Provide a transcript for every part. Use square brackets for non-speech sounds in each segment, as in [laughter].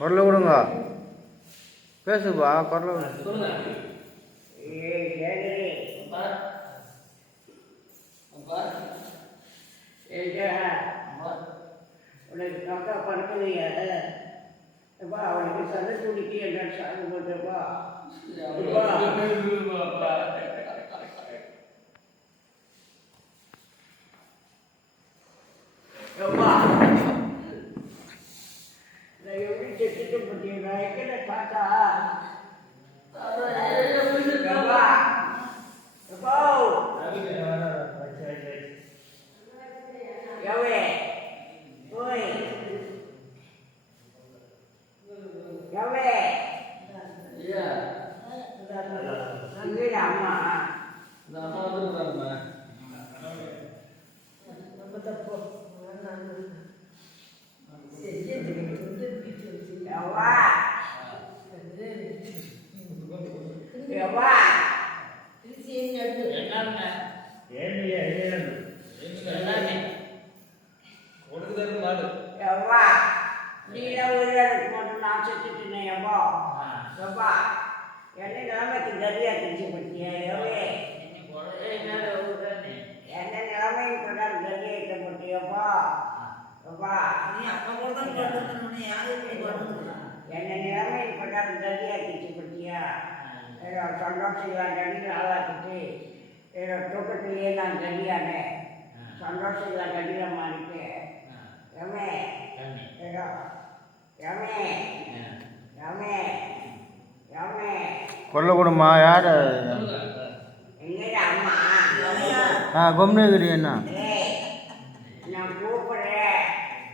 குரல விடுங்க பேசுப்பா குரல விடு சொல்லுங்க ஏய் கேளு அப்பா அப்பா ஏய்டா அம்மா உனக்கு கக்கா அப்பா அவனுக்கு சண்டை துடிக்கு என்ன சாகு போட்டுப்பா எவ்வா என்ன நிலைமைக்கு கரியா கிழிச்சு போட்டியா என்ன நிலைமைக்கு போட்டியப்பா எவ்வா என்ன நிலைமைக்கு கொண்டாடு கரியா கிழிச்சு போட்டியா ஏதோ சந்தோஷம் கடியில் ஆளாக்கிட்டு ஏதோ தூக்கத்திலேயே நான் கடியானேன் சந்தோஷம் கடியில் மாறிட்டேன் எமே ஏதோ யார்? எங்கடா அம்மா? ஆ கொம்னகிரி என்ன ஏய், நான் கூப்பிடுறேன்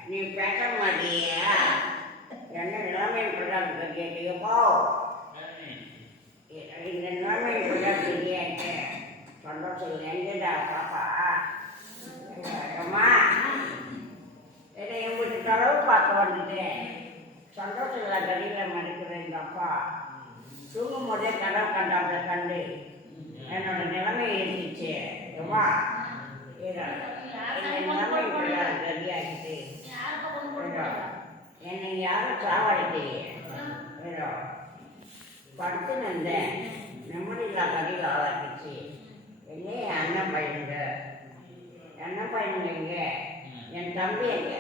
நீ பேச மாட்டியா என்ன நிலைமை பிரதான கேட்குப்போ இந்த நிலைமை பிரதான கேட்டு சந்தோஷம் எங்கடா பாப்பா அம்மா இதை எங்களுக்கு கடவுள் பார்க்க வந்துட்டேன் சந்தோஷம் இல்லை கடியில் மடிக்கிறேன் எங்கள் அப்பா தூங்கும் போதே கடவுள் கண்டாங்க கண்டு. என்னோட நிலைமை இருந்துச்சு அம்மா என்னை யாரும் சாவடிக்கலையே படுத்து நின்றேன். நிம்மதியில்லா கதையில் ஆளாக்கிச்சு. எங்கே என் அண்ணன் பையனுங்க. அண்ணன் பையனுங்க எங்க? என் தம்பி எங்க?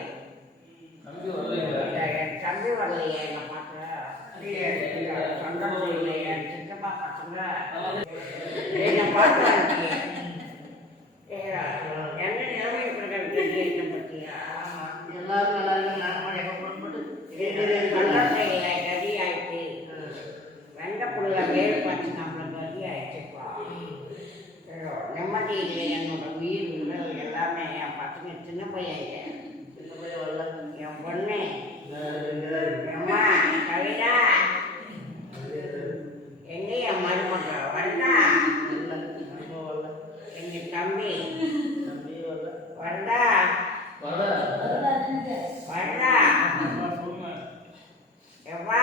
என் தம்பி வரலையே எங்க பார்க்க சந்தோஷம் இல்லை என் சித்தப்பா பசங்க என்னை பார்த்து அனுப்பியே என்ன நிலைமை பிரகடனம் என்ன பற்றியா எல்லாரும் நல்லா இருக்கு நான் பண்ணி போட்டு கண்ணாட்டையில கதி ஆயிட்டு வெண்டைப்புள்ள வேறு பார்த்து நம்மள கதி ஆயிடுச்சுப்பா ஏதோ நிம்மதி இல்லை என்னோட உயிர் உடல் எல்லாமே என் பசங்க சின்ன பையன் என் பொண்ணு அம்மா கவிதா எங்க என் மருமக வந்தா எங்க தம்பி வந்தா வர வந்தா எவ்வா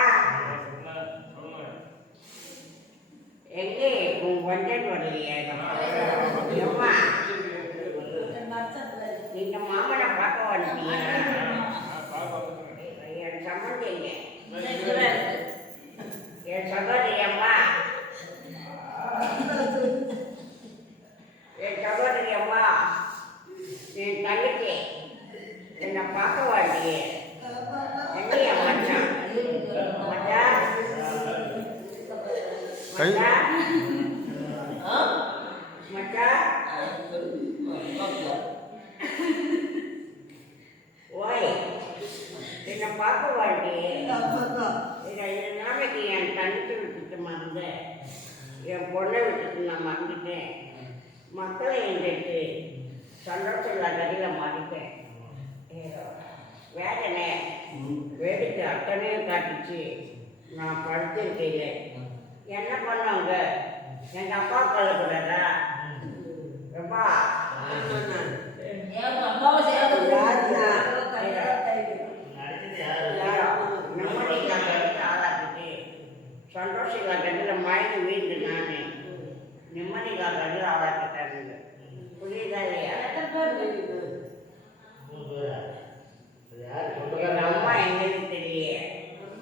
எங்கே உன் வந்தன் வரலையே எவ்வா நீங்க மாமனை பார்க்க வந்துட்டீங்க சம்மந்திங்க என் [laughs] சகோதரி அம்மா? [laughs] என் சகோதரி அம்மா? என் தங்கச்சி? என்னை பார்க்க வரலையே? எங்க என் மச்சான்? மச்சான்? மச்சான்? மச்சான் என்னை பார்க்க வரலையே இதை என் நாளைக்கு என் தனித்து விட்டுட்டு மறந்தேன் என் பொண்ணை விட்டுட்டு நான் மறந்துட்டேன். மக்களை எங்களுக்கு சந்தோஷம் கதையில் மாறிட்டேன் வேதனை. வேடிக்கை அத்தனையும் காட்டுச்சு. நான் படுத்திருக்கையில் என்ன பண்ணாங்க? எங்கள் அப்பா கொல்லக்கூடாதா எப்பா? நம்முடைய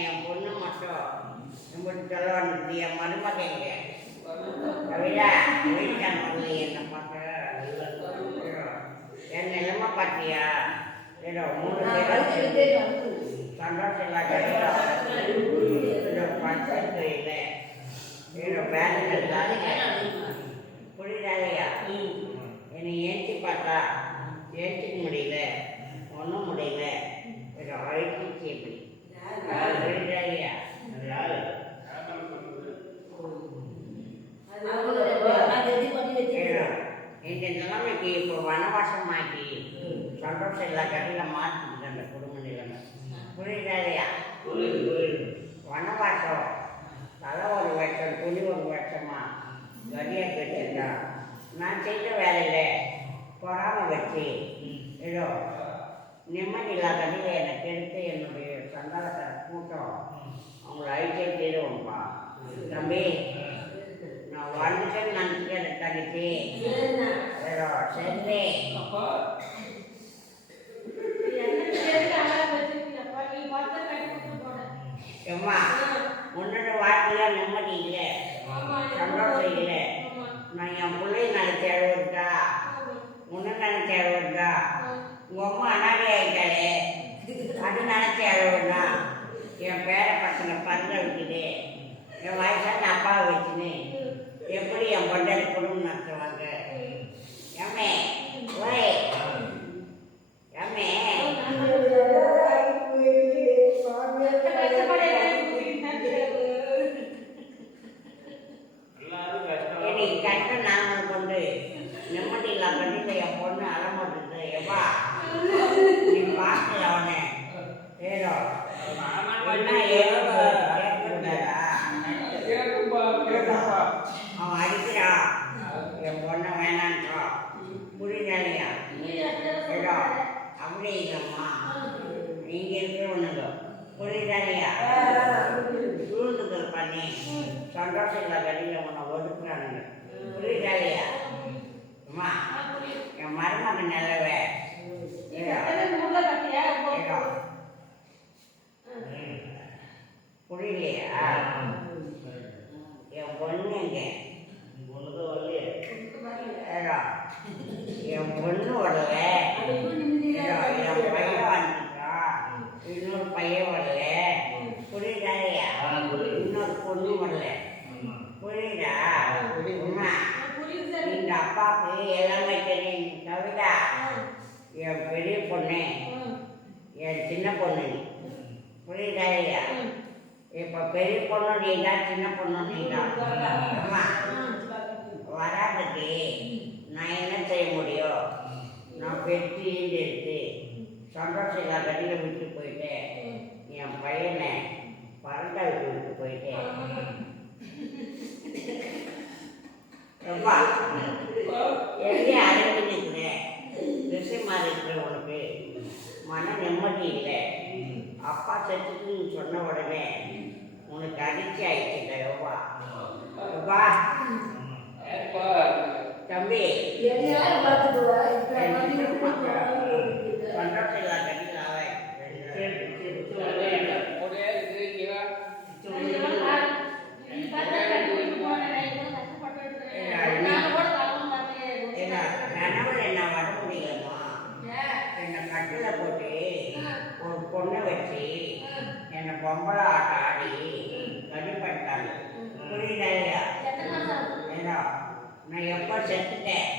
என் பொண்ணு மட்டும். வந்துச்சு என் மருமக எங்க கவிதா வீட்டாங்க வரலையே என்னை பார்க்க என் நிலைமை பார்த்தியா? ஏதோ மூணு சந்தோஷம் இல்லாத பச்சை இல்லை ஏதோ இல்லாத புரியுதாலையா என்னை ஏற்றி பார்த்தா ஏற்றிக்க முடியல ஒன்றும் முடியல ஒரு அழைச்சி எப்படி புரியுதாலையா யாரு இந்த நிலைமைக்கு இப்போ வனவாசமாக்கி சந்தோஷம் இல்லா கடையில் மாற்றிட்டு அந்த குடும்ப நிலைமை புரியுது புரியுது வனவாசம். தலை ஒரு வருஷம் துணி ஒரு வருஷமா? கரியா வச்சிருந்தா நான் செய்த வேலையில் பொறாம வச்சு ஏதோ நிம்மதி இல்லாத கடையில் என்னை கெடுத்து என்னுடைய வாழ்க்கையில் நிம்மதி இல்லை சந்தோஷம் இல்லை நான் என் பிள்ளை நினைச்ச அளவு இருக்கா உன்னை நினைச்ச அளவு இருக்கா உங்கள் அம்மா அனாதை ஆயிட்டாளே. அது நினைச்ச அளவுன்னா என் பேரை பசங்க பறந்து வைக்குது என் வயசான அப்பாவை வச்சுன்னு எப்படி என் பொண்டாடி குடும்பம் நடத்துவாங்க எம்மே ஓய் எம்மே எல்லாரும் கஷ்டம் எனக்கு கஷ்டம் நான் கொண்டு நிம்மதி இல்லாம கண்டிப்பா என் பொண்ணு அலமோட்டுது எப்பா நீ பார்க்கல அவனை ஏதோ என்ன ஏதோ கேட்கக்கூடாதா கேட்குப்பா கேட்குப்பா அவன் அடிக்கிறான் என் பொண்ணை வேணான்றான் புரியுதாலையா ஏதோ அப்படி இல்லைம்மா நீங்க இருக்கிறவனுங்க புரியுதாலையா சூழ்ந்துதல் பண்ணி இல்லாத கடையில் உன்னை ஒதுக்குறானுங்க புரியுதாலையா அம்மா என் மருமகன் நிலவை ஏதோ ஏதோ புரியலையா? என் பொண்ணு எங்க? ஒண்ணுதான் என் பொண்ணு வரல என் பையன் வந்துட்டான் இன்னொரு பையன் வரல புரியுதாலையா இன்னொரு பொண்ணு வரல புரியுதா? அம்மா இந்த அப்பாவுக்கு எல்லாமே தெரியும். கவிதா என் பெரிய பொண்ணு. என் சின்ன பொண்ணு. நீ. இப்போ பெரிய பொண்ணு நீ தான் சின்ன பொண்ணு நீ தான் அம்மா வராதுக்கு. நான் என்ன செய்ய முடியும்? நான் பெற்று எடுத்து சந்தோஷம் இல்லாத கடையில் விட்டு போயிட்டேன். என் பையனை பரண்டாவுக்கு விட்டு போயிட்டேன். ரொம்ப எங்கே அடங்கி நிற்கிறேன் திசை மாறி உனக்கு. மன நிம்மதி இல்லை. அப்பா செத்துட்டுன்னு சொன்ன உடனே உனக்கு அதிர்ச்சி ஆயிடுச்சு யோபா யோபா ஏப்பா. தம்பி. எல்லாரும் பார்த்துக்குவா இப்ப என் வந்து சின்ன இப்ப மகன் சந்தோஷம் இல்லாத கடையில் சரி அவன் சரி ஒரே இருக்கீங்களா ஏன்னா கணவன் என்ன வர முடியலம்மா என்னை கட்டில் போட்டு ஒரு பொண்ணை வச்சு என்னை பொம்பளை ஆட்டம் ஆடி கடிப்பட்டாங்க புரியுதா இல்லையா ஏன்னா நான் எப்போ செத்துட்டேன்